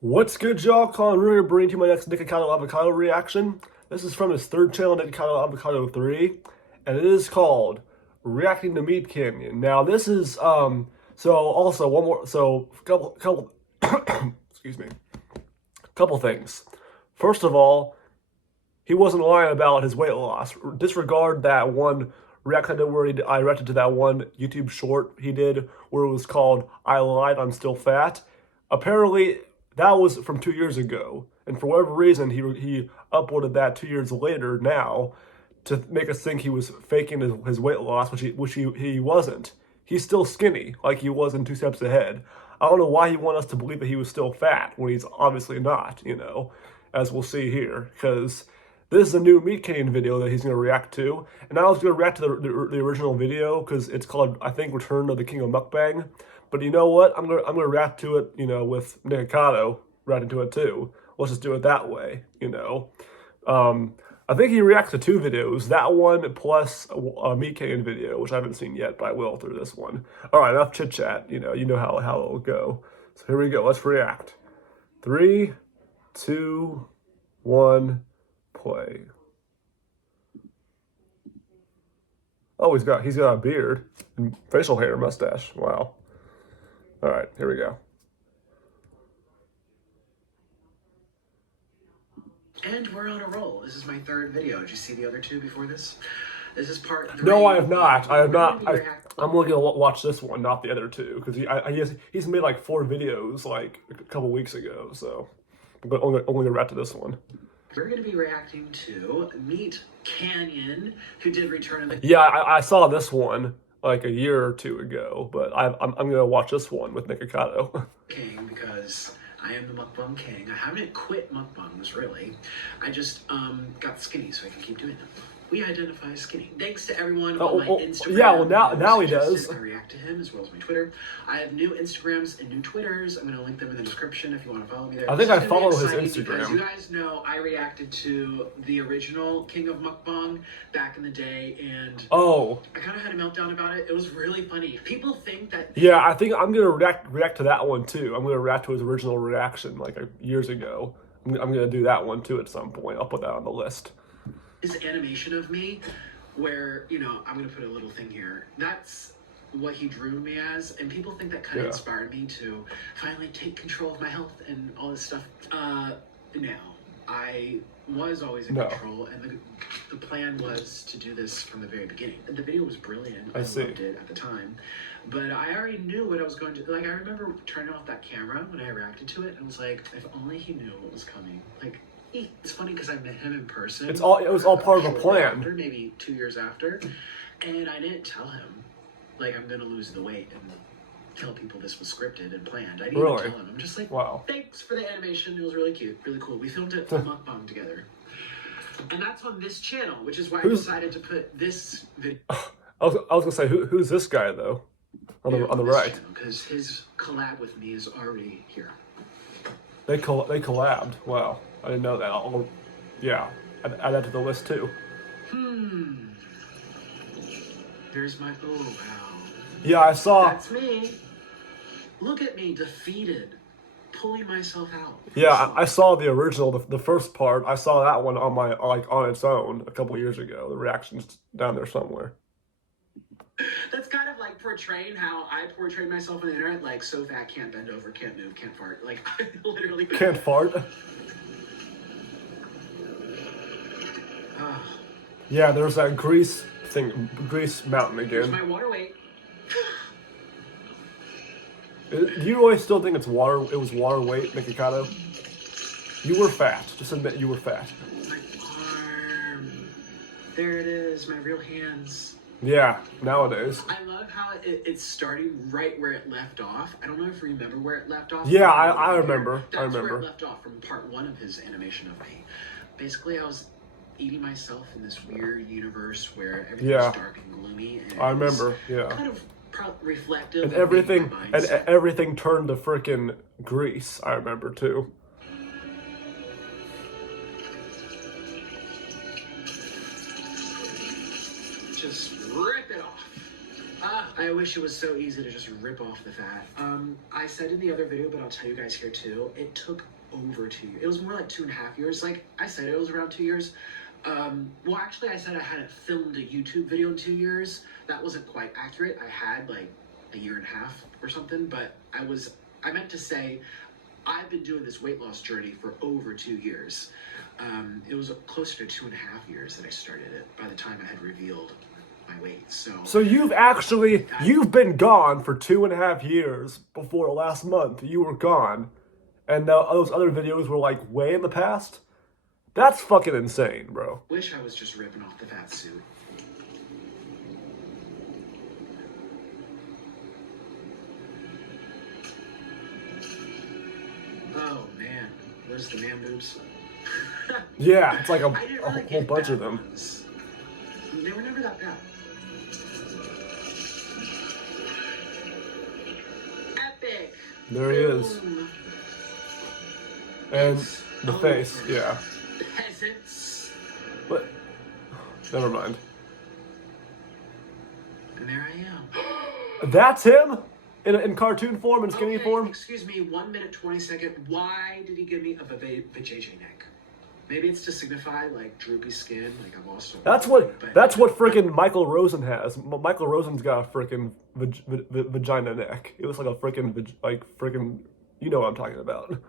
What's good, y'all? Colin Ruger bringing to you my next Nikocado Avocado reaction. This is from his third channel, Nikocado Avocado 3, and it is called Reacting to MeatCanyon. Now, this is, so also one more, so couple, excuse me, couple things. First of all, he wasn't lying about his weight loss. Disregard that one reaction I did where I reacted to that one YouTube short he did where it was called I Lied, I'm Still Fat. Apparently, that was from 2 years ago, and for whatever reason, he uploaded that 2 years later now to make us think he was faking his weight loss, which he wasn't. He's still skinny, like he was in Two Steps Ahead. I don't know why he wanted us to believe that he was still fat when he's obviously not, as we'll see here, because this is a new MeatCanyon video that he's going to react to, and I was going to react to the original video because it's called, I think, Return of the King of Mukbang. But you know what? I'm gonna react to it, with Nikocado reacting to it too. Let's just do it that way, I think he reacts to two videos, that one plus a MeatCanyon video, which I haven't seen yet, but I will through this one. All right, enough chit chat. You know how it'll go. So here we go. Let's react. 3, 2, 1, play. Oh, he's got a beard and facial hair, mustache. Wow. All right, here we go. And we're on a roll. This is my third video. Did you see the other two before this? This is part 3. No, I have not. I'm only gonna watch this one, not the other two, because he's made like 4 videos like a couple weeks ago. So I'm only gonna react to this one. We're going to be reacting to MeatCanyon, who did Return of the... Yeah, I saw this one like a year or 2 ago, but I'm gonna watch this one with Nikocado. King, because I am the mukbang king. I haven't quit mukbangs, really. I just got skinny so I can keep doing them. We identify as skinny. Thanks to everyone on my Instagram. Yeah, well now he does. I react to him as well as my Twitter. I have new Instagrams and new Twitters. I'm going to link them in the description if you want to follow me there. I think I follow his Instagram. Because you guys know I reacted to the original King of Mukbang back in the day, and I kind of had a meltdown about it. It was really funny. People think that... Yeah, I think I'm going to react to that one too. I'm going to react to his original reaction like years ago. I'm going to do that one too at some point. I'll put that on the list. Is animation of me where, I'm going to put a little thing here. That's what he drew me as, and people think that kind of inspired me to finally take control of my health and all this stuff. No, I was always in control, and the plan was to do this from the very beginning. The video was brilliant. I loved it at the time, but I already knew what I was going to... Like, I remember turning off that camera when I reacted to it, and I was like, if only he knew what was coming. Like, it's funny because I met him in person. It was all part of a plan. Maybe 2 years after, and I didn't tell him, like, I'm gonna lose the weight and tell people this was scripted and planned. I didn't even tell him. I'm just like, wow, thanks for the animation. It was really cute, really cool. We filmed it on mukbang together, and that's on this channel, which is why I decided to put this video. I was gonna say, who's this guy though? On the right, because his collab with me is already here. They collabed. Wow. I didn't know that. I'd add that to the list too. There's my... Oh, wow. Yeah, I saw... That's me. Look at me, defeated. Pulling myself out. Yeah, I saw the original, the first part. I saw that one on its own a couple years ago. The reaction's down there somewhere. That's kind of like portraying how I portray myself on the internet, like, so fat, can't bend over, can't move, can't fart. Like, I literally... Can't fart? Yeah, there's that grease mountain again. There's my water weight. Do you always still think it was water weight, Nikocado? You were fat. Just admit you were fat. My arm. There it is, my real hands. Yeah, nowadays. I love how it's starting right where it left off. I don't know if you remember where it left off. Yeah, I remember. That's where it left off from part 1 of his animation of me. Basically, I was eating myself in this weird universe where everything was dark and gloomy. And I remember, kind of reflective. And everything turned to frickin' grease, I remember too. Just rip it off. I wish it was so easy to just rip off the fat. I said in the other video, but I'll tell you guys here too, it took over 2 years. It was more like 2.5 years. Like I said, it was around 2 years. Well, actually, I said I hadn't filmed a YouTube video in 2 years. That wasn't quite accurate. I had like a year and a half or something, but I meant to say I've been doing this weight loss journey for over 2 years. It was closer to 2.5 years that I started it by the time I had revealed my weight. So you've been gone for 2.5 years before last month. You were gone. And those other videos were like way in the past? That's fucking insane, bro. Wish I was just ripping off the fat suit. Oh man, there's the man boobs. Yeah, it's like a really whole bunch of them. Ones. They were never that bad. Epic. There he is. And the face, yeah. Peasants. What? Never mind. And there I am. That's him? In cartoon form, in skinny form? Excuse me, 1 minute, 20 second. Why did he give me a vajayjay neck? Maybe it's to signify like droopy skin, like I've also. That's what freaking Michael Rosen has. Michael Rosen's got a freaking vagina neck. It was like a freaking, you know what I'm talking about.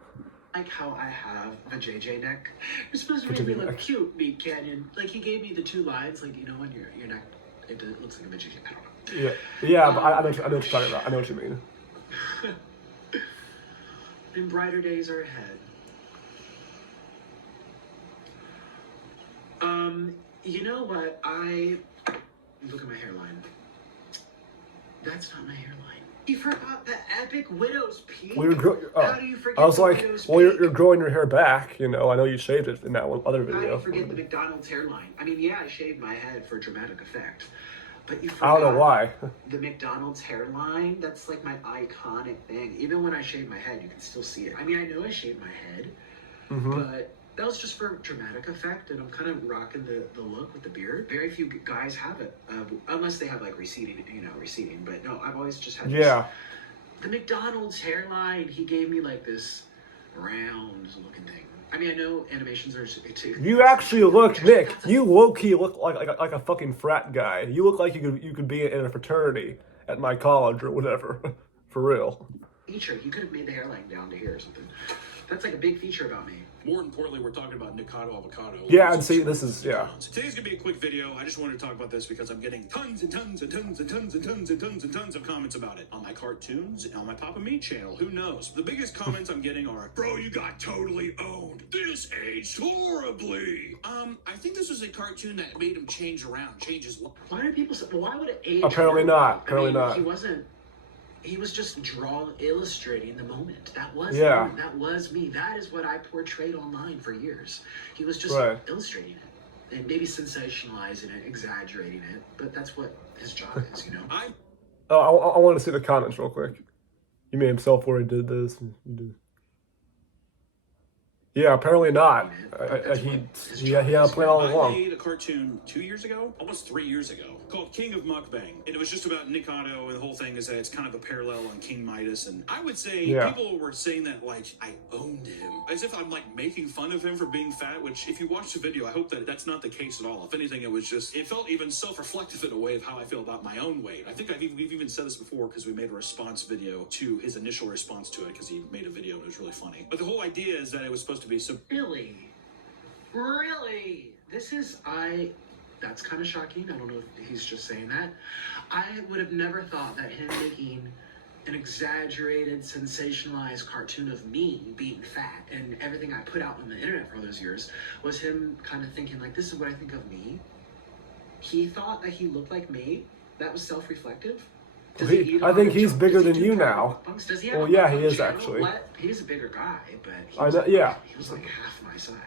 Like how I have a JJ neck. You're supposed to make me look cute, MeatCanyon. Like he gave me the 2 lines, like you know when your neck it looks like a JJ. I don't know. Yeah, but I know what you're talking about. I know what you mean. And brighter days are ahead. You know what? Look at my hairline. That's not my hairline. You forgot the epic widow's peak? Well, How do you forget I was the like, widow's well, peak? you're growing your hair back, you know. I know you shaved it in that one other video. How do you forget the McDonald's hairline? I mean, yeah, I shaved my head for dramatic effect. But you forgot I don't know why. the McDonald's hairline. That's like my iconic thing. Even when I shave my head, you can still see it. I mean, I know I shaved my head, but that was just for dramatic effect, and I'm kind of rocking the look with the beard. Very few guys have it, unless they have like receding. But no, I've always just had this. The McDonald's hairline. He gave me like this round looking thing. I mean, I know animations are too. You actually look, Nick. You low-key look like a fucking frat guy. You look like you could be in a fraternity at my college or whatever. For real. Feature. You could have made the hairline down to here or something. That's like a big feature about me. More importantly, we're talking about Nikocado Avocado. Yeah, and see, this is, yeah. Today's gonna be a quick video. I just wanted to talk about this because I'm getting tons and tons and tons and tons and tons and tons and tons of comments about it on my cartoons and on my Papa Meat channel. Who knows? The biggest comments I'm getting are, bro, you got totally owned. This aged horribly. I think this was a cartoon that made him change his look. Why do people say? Well, why would it age? Apparently not. Apparently not. He wasn't. He was just illustrating the moment. That was that was me. That is what I portrayed online for years. He was just illustrating it and maybe sensationalizing it, exaggerating it. But that's what his job is, you know. I want to see the comments real quick. You made himself where he did this. Yeah, apparently not. He had a plan all along. I made a cartoon 2 years ago, almost 3 years ago, called King of Mukbang. And it was just about Nikocado, and the whole thing is that it's kind of a parallel on King Midas. And I would say people were saying that, like, I owned him. As if I'm, like, making fun of him for being fat, which, if you watch the video, I hope that that's not the case at all. If anything, it felt even self-reflective in a way of how I feel about my own weight. I think we've even said this before because we made a response video to his initial response to it because he made a video and it was really funny. But the whole idea is that it was supposed to be Really? That's kind of shocking. I don't know if he's just saying that. I would have never thought that him making an exaggerated, sensationalized cartoon of me being fat and everything I put out on the internet for all those years was him kind of thinking like, this is what I think of me. He thought that he looked like me. That was self-reflective. I think he's bigger than you now. Does he have well, yeah, he is actually. He's a bigger guy, but he was like half my size.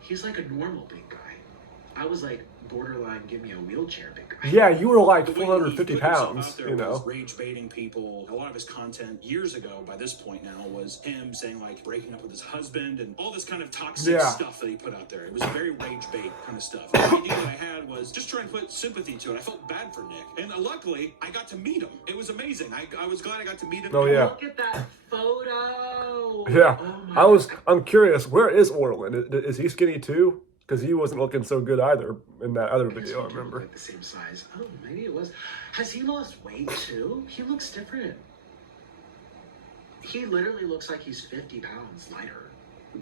He's like a normal big guy. I was like borderline, give me a wheelchair big guy. Yeah, you were like The way 450 he put himself pounds, out there you know. was rage baiting people. A lot of his content years ago, by this point now, was him saying like breaking up with his husband and all this kind of toxic stuff that he put out there. It was very rage bait kind of stuff. The idea that I had was just trying to put sympathy to it. I felt bad for Nick, and luckily I got to meet him. It was amazing. I was glad I got to meet him. Oh yeah. Look at that photo. Yeah. Oh I'm curious. Where is Orland? Is he skinny too? Because he wasn't looking so good either in that other video, I remember. Like the same size. Oh, maybe it was. Has he lost weight too? He looks different. He literally looks like he's 50 pounds lighter.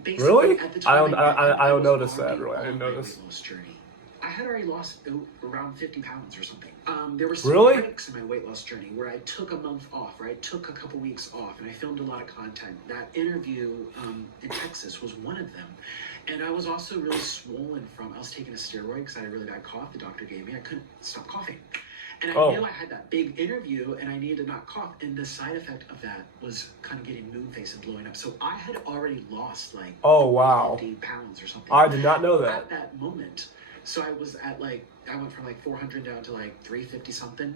Basically, Really? at the time I don't was notice that. already Really, I didn't on my notice. weight loss journey. I had already lost around 50 pounds or something. There were some Really? breaks in my weight loss journey where I took a month off, or I took a couple weeks off, and I filmed a lot of content. That interview in Texas was one of them. And I was also really swollen I was taking a steroid because I had a really bad cough the doctor gave me. I couldn't stop coughing. And I knew I had that big interview and I needed to not cough. And the side effect of that was kind of getting moon face and blowing up. So I had already lost like 50 pounds or something. I did not know that. At that moment. So I was at I went from like 400 down to like 350 something.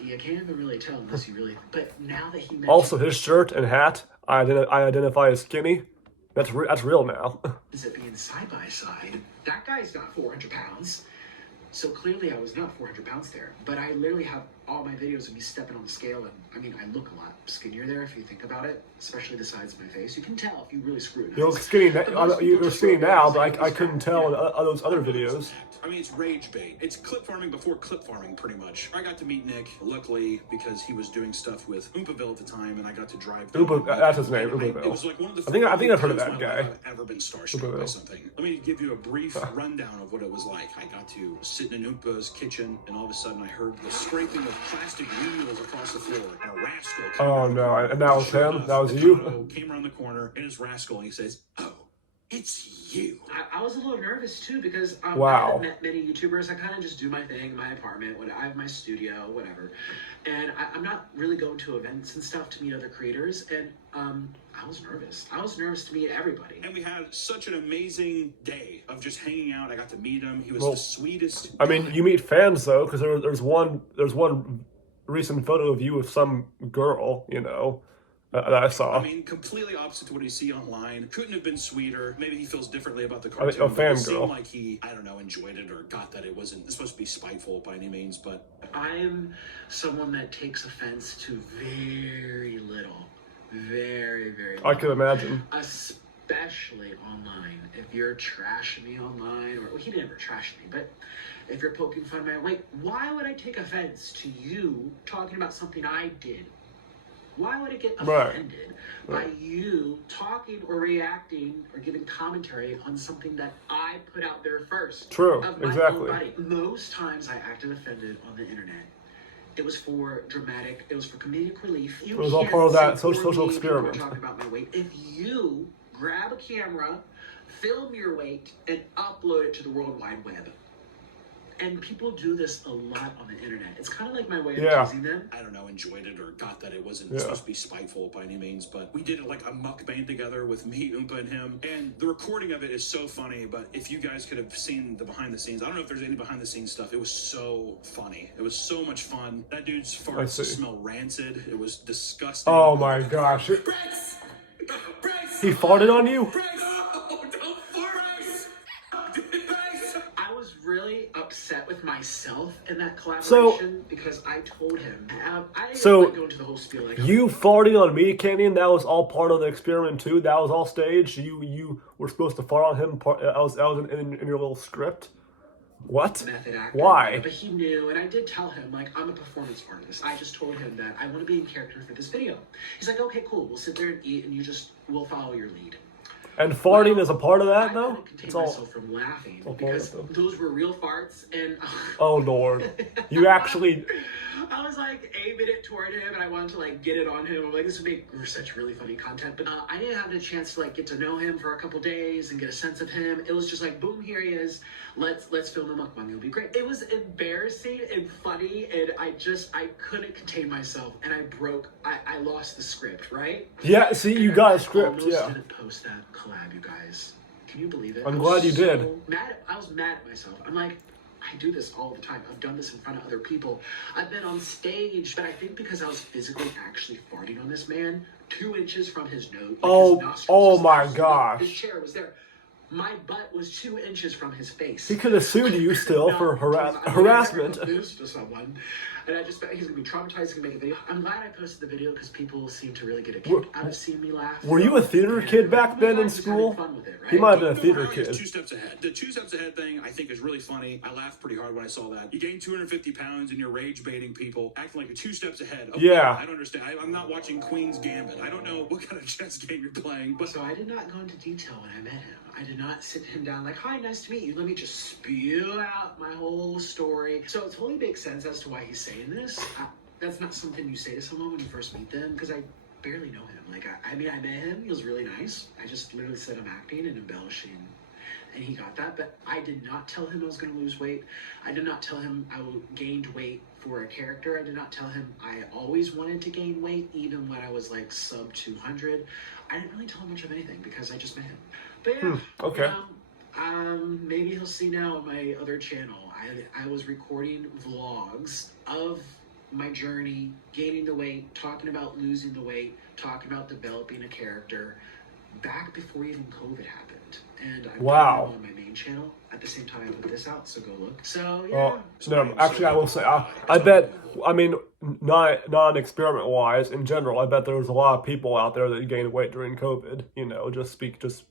You can't even really tell unless you really, but now that he mentioned. Also, his shirt and hat, I identify as skinny. That's real now. Is it being side by side? That guy's not 400 pounds. So clearly I was not 400 pounds there. But I literally have all my videos of me stepping on the scale. And I mean, I look a lot skinnier there if you think about it, especially the sides of my face. You can tell if you really screwed it. You look skinny. You're skinny now, but I couldn't tell in those other videos. I mean, it's rage bait. It's clip farming before clip farming, pretty much. I got to meet Nick, luckily, because he was doing stuff with Oompaville at the time, and I got to drive. That's his name, Oompaville. It was like one of the I think I've heard of that guy. I've ever been starstruck by something. Let me give you a brief rundown of what it was like. I got to sit in Oompa's kitchen, and all of a sudden I heard the scraping of plastic wheels across the floor, and a rascal came around the corner. And that was him? That was you? Nikocado came around the corner, and it's Rascal, and he says, "Oh, it's you." I was a little nervous too because I haven't met many YouTubers. I kind of just do my thing in my apartment. I have my studio, whatever. And I'm not really going to events and stuff to meet other creators. And I was nervous. I was nervous to meet everybody. And we had such an amazing day of just hanging out. I got to meet him. He was the sweetest. I mean, you meet fans though, because there's one recent photo of you with some girl, you know. That I saw. I mean, completely opposite to what you see online. Couldn't have been sweeter. Maybe he feels differently about the cartoon. A fangirl. It seemed like he, I don't know, enjoyed it or got that it wasn't supposed to be spiteful by any means, but... I'm someone that takes offense to very little. Very, very little. I can imagine. Especially online. If you're trashing me online, or well, he never trashed me, but if you're poking fun of my weight, why would I take offense to you talking about something I did? Why would I get offended by you talking or reacting or giving commentary on something that I put out there first? True, of my exactly. Own body. Most times I acted offended on the internet. It was for dramatic, it was for comedic relief. It was all part of that social experiment. Talking about my weight. If you grab a camera, film your weight, and upload it to the World Wide Web, and people do this a lot on the internet. It's kind of like my way of teasing them. I don't know, enjoyed it or got that it wasn't supposed to be spiteful by any means, but we did like a mukbang together with me, Oompa, and him. And the recording of it is so funny, but if you guys could have seen the behind the scenes, I don't know if there's any behind the scenes stuff. It was so funny. It was so much fun. That dude's farts smell rancid. It was disgusting. Oh my gosh. Bryce! He farted on you? Really upset with myself in that collaboration because I told him I didn't go into the whole spiel. Like, you farting on MeatCanyon, that was all part of the experiment too. That was all staged. You were supposed to fart on him. That was in your little script. What? Method actor. Why? But he knew, and I did tell him, like, I'm a performance artist. I just told him that I want to be in character for this video. He's like, okay, cool. We'll sit there and eat, and we'll follow your lead. And farting is a part of that, though? I couldn't contain myself from laughing because those were real farts, and... Oh, Lord. You actually... I was, like, aiming it toward him, and I wanted to, like, get it on him. I'm like, this would make such really funny content. But I didn't have the chance to, like, get to know him for a couple days and get a sense of him. It was just like, boom, here he is. Let's film a mukbang. It'll be great. It was embarrassing and funny, and I couldn't contain myself, and I lost the script, right? Yeah, see, you got a script, I almost didn't post that collab, you guys. Can you believe it? I'm glad you did. I was mad at myself. I'm like, I do this all the time. I've done this in front of other people. I've been on stage, but I think because I was physically actually farting on this man 2 inches from his nose. Oh my gosh. His chair was there. My butt was 2 inches from his face. He could have sued you still for harassment. News to someone, and I just bet he's gonna be traumatized. He's gonna make a video. I'm glad I posted the video because people seem to really get a kick out of seeing me laugh. Were you a theater kid back then in school? Fun with it, right? He might have been a theater Two kid. steps ahead. The 2 steps ahead thing I think is really funny. I laughed pretty hard when I saw that. You gained 250 pounds and you're rage baiting people, acting like you're 2 steps ahead. Okay, yeah. I don't understand. I'm not watching Queen's Gambit. I don't know what kind of chess game you're playing. But so I did not go into detail when I met him. I did not sit him down like, hi, nice to meet you. Let me just spew out my whole story. So it totally makes sense as to why he's saying this. That's not something you say to someone when you first meet them, because I barely know him. Like, I mean, I met him. He was really nice. I just literally said I'm acting and embellishing. And he got that. But I did not tell him I was going to lose weight. I did not tell him I gained weight for a character. I did not tell him I always wanted to gain weight, even when I was like sub 200. I didn't really tell him much of anything because I just met him. But yeah, okay. Maybe he'll see now on my other channel. I was recording vlogs of my journey, gaining the weight, talking about losing the weight, talking about developing a character back before even COVID happened. And I'm wow. on my main channel at the same time I put this out, so go look. So yeah. Well, no, actually, I will say, I bet. I mean, non-experiment wise, in general, I bet there was a lot of people out there that gained weight during COVID. You know, just because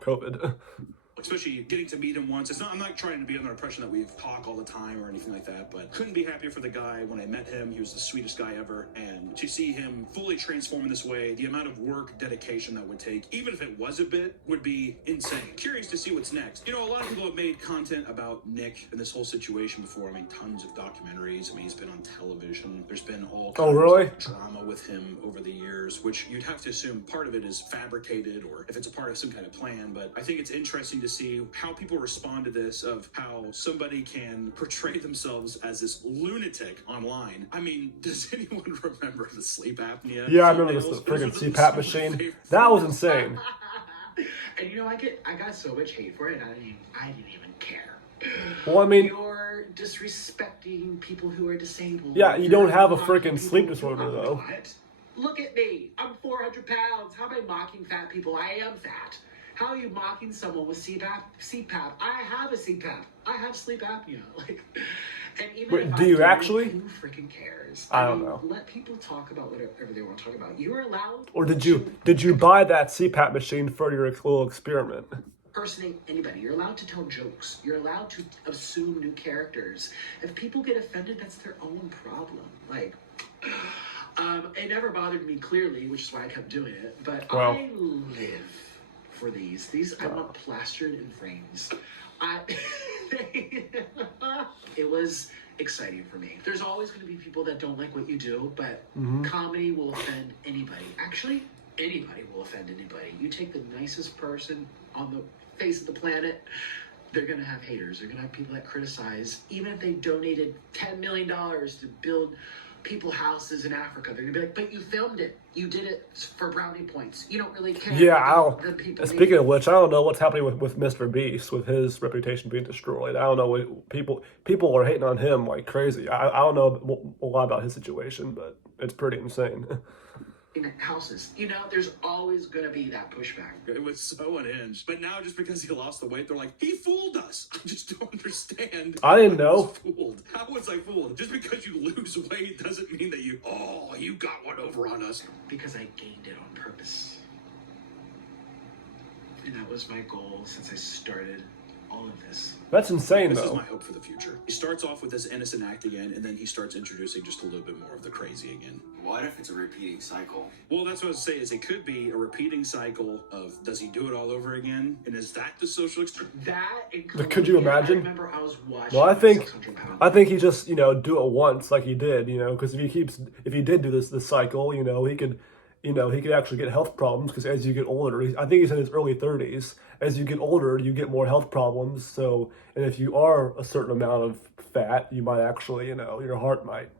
COVID. Especially getting to meet him once. I'm not trying to be under the impression that we talk all the time or anything like that, but couldn't be happier for the guy. When I met him, he was the sweetest guy ever, and to see him fully transform in this way, the amount of work, dedication that would take, even if it was a bit, would be insane. Curious to see what's next. You know, a lot of people have made content about Nick and this whole situation before. I mean, tons of documentaries. I mean, he's been on television. There's been all kinds of drama with him over the years, which you'd have to assume part of it is fabricated, or if it's a part of some kind of plan. But I think it's interesting to see how people respond to this, of how somebody can portray themselves as this lunatic online. I mean, does anyone remember the sleep apnea? Yeah, I remember the freaking CPAP machine. That was insane. And you know, I got so much hate for it, I didn't even care. Well, I mean, you're disrespecting people who are disabled. Yeah, you don't have a freaking sleep disorder, though. Look at me. I'm 400 pounds. How am I mocking fat people? I am fat. How are you mocking someone with CPAP? I have a CPAP. I have sleep apnea. And even wait, if do you actually? Who freaking cares? I don't know. Let people talk about whatever they want to talk about. You are allowed. Or did you buy that CPAP machine for your little experiment? Impersonate anybody. You're allowed to tell jokes. You're allowed to assume new characters. If people get offended, that's their own problem. It never bothered me clearly, which is why I kept doing it. But I live for these. I'm not plastered in frames. It was exciting for me. There's always going to be people that don't like what you do, but comedy will offend anybody. Actually, anybody will offend anybody. You take the nicest person on the face of the planet, they're going to have haters. They're going to have people that criticize. Even if they donated $10 million to build people houses in Africa, they're gonna be like, but you filmed it. You did it for brownie points. You don't really care. Yeah, speaking of which, I don't know what's happening with Mr. Beast, with his reputation being destroyed. I don't know. People are hating on him like crazy. I don't know a lot about his situation, but it's pretty insane. In houses, there's always gonna be that pushback. It was so unhinged. But now, just because he lost the weight, they're like, he fooled us. I just don't understand. I didn't know. Fooled. How was I fooled? Just because you lose weight doesn't mean that you got one over on us. Because I gained it on purpose. And that was my goal since I started all of this. That's insane, though. This is my hope for the future. He starts off with this innocent act again, and then he starts introducing just a little bit more of the crazy again. What if it's a repeating cycle? Well, that's what I was saying, is it could be a repeating cycle of, does he do it all over again? And is that the social experiment? Could you imagine? I remember I was watching. Well, I think he just, do it once like he did, because if he did do this cycle, he could actually get health problems, because as you get older, I think he's in his early 30s. As you get older, you get more health problems. So, and if you are a certain amount of fat, you might actually, your heart might,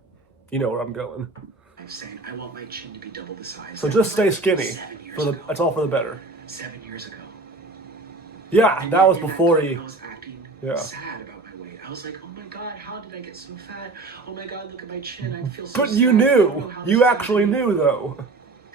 where I'm going. I'm saying I want my chin to be double the size. So just stay skinny. That's all for the better. 7 years ago, Yeah, And that yet was in before time, he. I was acting Yeah. sad about my weight. I was like, oh my God, how did I get so fat? Oh my God, look at my chin. I feel so But sad. you I don't know knew. how this You is actually happening. knew, though.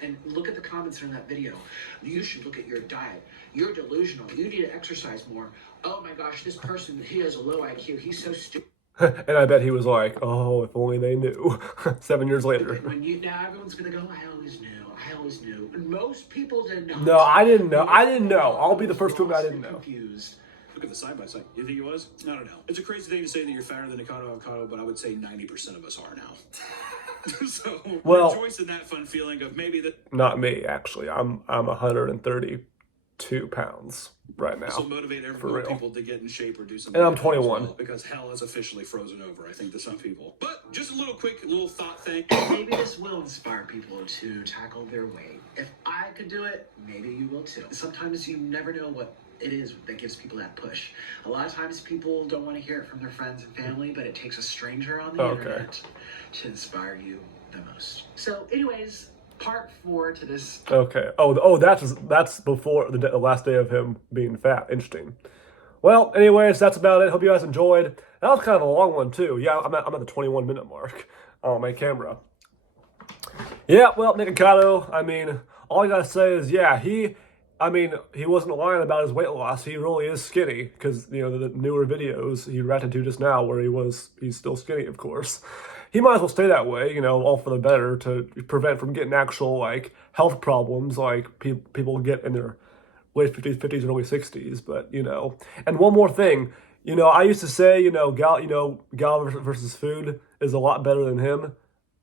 And look at the comments in that video. You should look at your diet. You're delusional. You need to exercise more. Oh my gosh, this person, he has a low IQ. He's so stupid. And I bet he was like, oh, if only they knew. 7 years later. When now everyone's gonna go, I always knew. I always knew. And most people did not. No, I didn't know. I didn't know. I'll be the first to admit I didn't know. Confused. Look at the side by side. You think he was? I don't know. It's a crazy thing to say that you're fatter than Nikocado Avocado, but I would say 90% of us are now. So rejoice in that fun feeling of maybe that. Not me, actually. I'm 132 pounds right now. This will motivate more people to get in shape or do something. And I'm 21. Well, because hell is officially frozen over, I think, to some people. But just a little thought thing. Maybe this will inspire people to tackle their weight. If I could do it, maybe you will too. Sometimes you never know what it is that gives people that push. A lot of times people don't want to hear it from their friends and family, but it takes a stranger on the internet to inspire you the most. So anyways, part 4 to this. Okay. Oh, that's before the last day of him being fat. Interesting. Well, anyways, that's about it. Hope you guys enjoyed. That was kind of a long one too. Yeah, I'm at the 21-minute mark on my camera. Yeah, well, Nikocado, I mean, all I gotta say is, yeah, he wasn't lying about his weight loss. He really is skinny, because, you know, the newer videos he reacted to just now where he's still skinny, of course. He might as well stay that way, you know, all for the better, to prevent from getting actual, like, health problems like people get in their late 50s, early 60s, but, you know. And one more thing, you know, I used to say, Gal versus food is a lot better than him.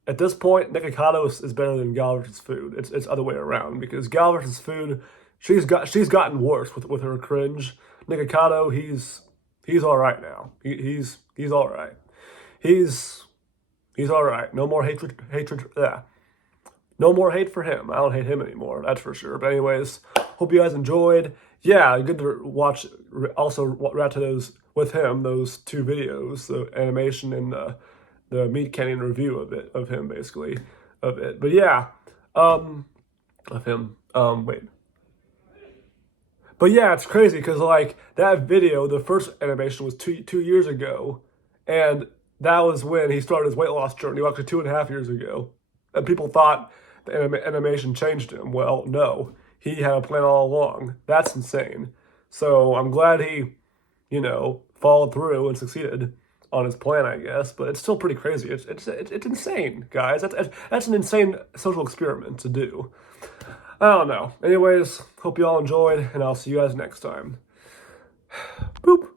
At this point, Nikocado is better than Gal versus food. It's other way around, because Gal versus food, she's gotten worse with her cringe. Nikocado, he's all right now. He's all right. He's all right. No more hatred. Yeah. No more hate for him. I don't hate him anymore. That's for sure. But anyways, hope you guys enjoyed. Yeah, good to watch. Also, react to those with him. Those 2 videos, the animation and the MeatCanyon review of him, basically, of it. But yeah, of him. Wait. But yeah, it's crazy because, like, that video, the first animation was two years ago, and that was when he started his weight loss journey, actually 2.5 years ago. And people thought the animation changed him. Well, no. He had a plan all along. That's insane. So I'm glad he, you know, followed through and succeeded on his plan, I guess. But it's still pretty crazy. It's insane, guys. That's an insane social experiment to do. I don't know. Anyways, hope you all enjoyed, and I'll see you guys next time. Boop.